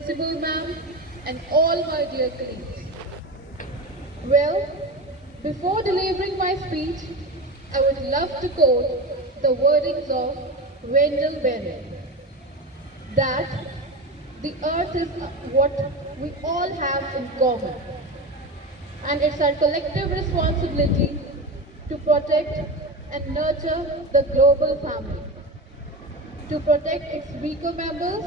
Principal Ma'am, and all my dear colleagues. Well, before delivering my speech, I would love to quote the wordings of Wendell Berry, that the earth is what we all have in common, and it's our collective responsibility to protect and nurture the global family, to protect its weaker members,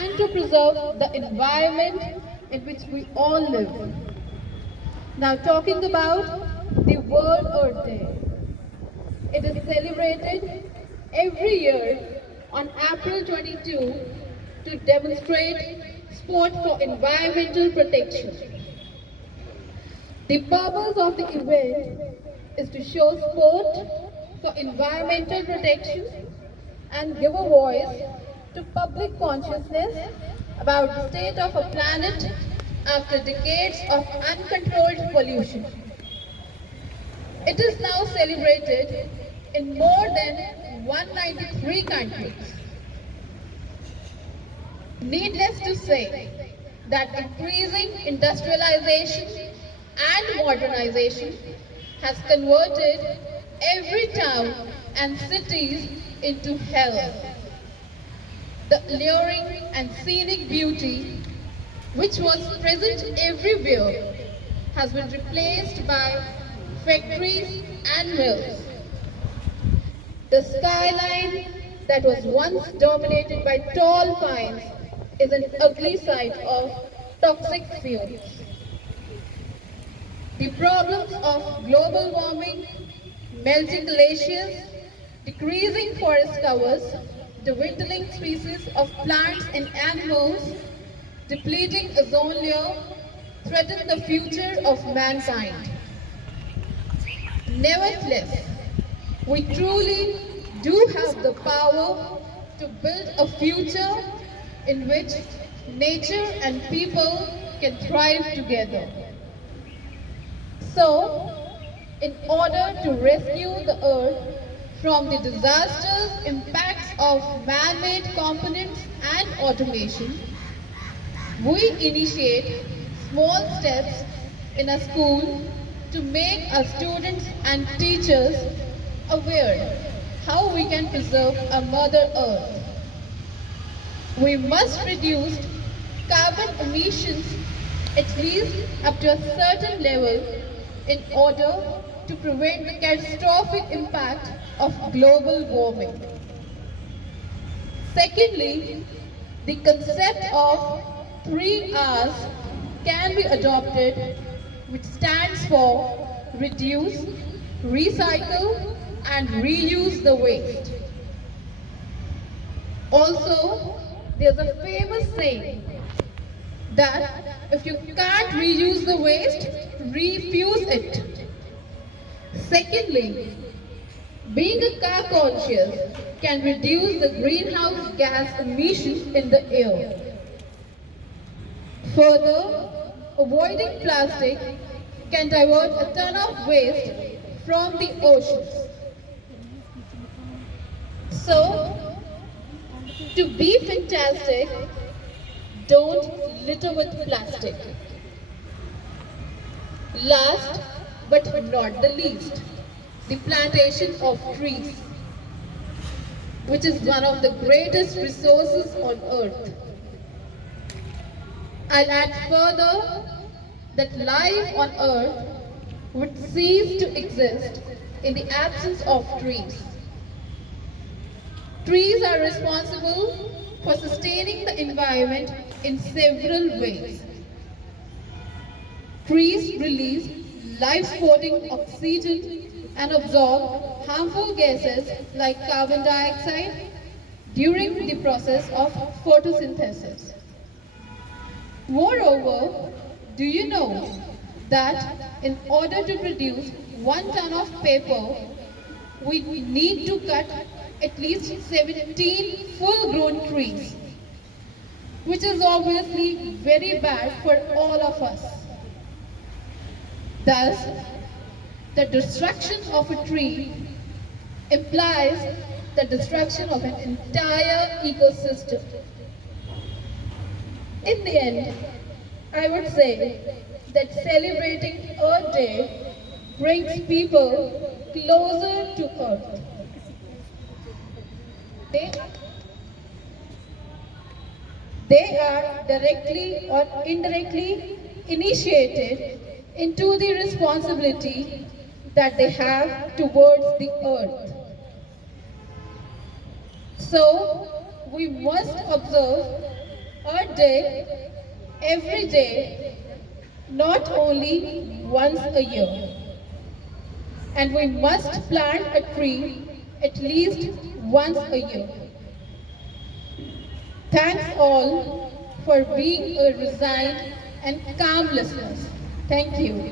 and to preserve the environment in which we all live. Now, talking about the World Earth Day. It is celebrated every year on April 22 to demonstrate support for environmental protection. The purpose of the event is to show support for environmental protection and give a voice to public consciousness about the state of a planet after decades of uncontrolled pollution. It is now celebrated in more than 193 countries. Needless to say that increasing industrialization and modernization has converted every town and cities into hell. The alluring and scenic beauty which was present everywhere has been replaced by factories and mills. The skyline that was once dominated by tall pines is an ugly sight of toxic fumes. The problems of global warming, melting glaciers, decreasing forest covers, dwindling species of plants and animals, depleting ozone layer threaten the future of mankind. Nevertheless, we truly do have the power to build a future in which nature and people can thrive together. So, in order to rescue the earth from the disastrous impacts of man-made components and automation, we initiate small steps in a school to make our students and teachers aware how we can preserve our Mother Earth. We must reduce carbon emissions at least up to a certain level in order to prevent the catastrophic impact of global warming. Secondly, the concept of 3 R's can be adopted, which stands for reduce, recycle, and reuse the waste. Also, there's a famous saying that if you can't reuse the waste, refuse it. Secondly, being a car conscious can reduce the greenhouse gas emissions in the air. Further, avoiding plastic can divert a ton of waste from the oceans. So, to be fantastic, don't litter with plastic. Last but not the least, the plantation of trees, which is one of the greatest resources on earth. I'll add further that life on earth would cease to exist in the absence of trees. Trees are responsible for sustaining the environment in several ways. Trees release life-supporting oxygen and absorb harmful gases like carbon dioxide during the process of photosynthesis. Moreover, do you know that in order to produce 1 ton of paper, we need to cut at least 17 full-grown trees, which is obviously very bad for all of us. Thus, the destruction of a tree implies the destruction of an entire ecosystem. In the end, I would say that celebrating Earth Day brings people closer to Earth. They, they are directly or indirectly initiated into the responsibility that they have towards the Earth. So, we must observe Earth Day every day, not only once a year. And we must plant a tree at least once a year. Thanks all for being a resigned and calm listeners. Thank you.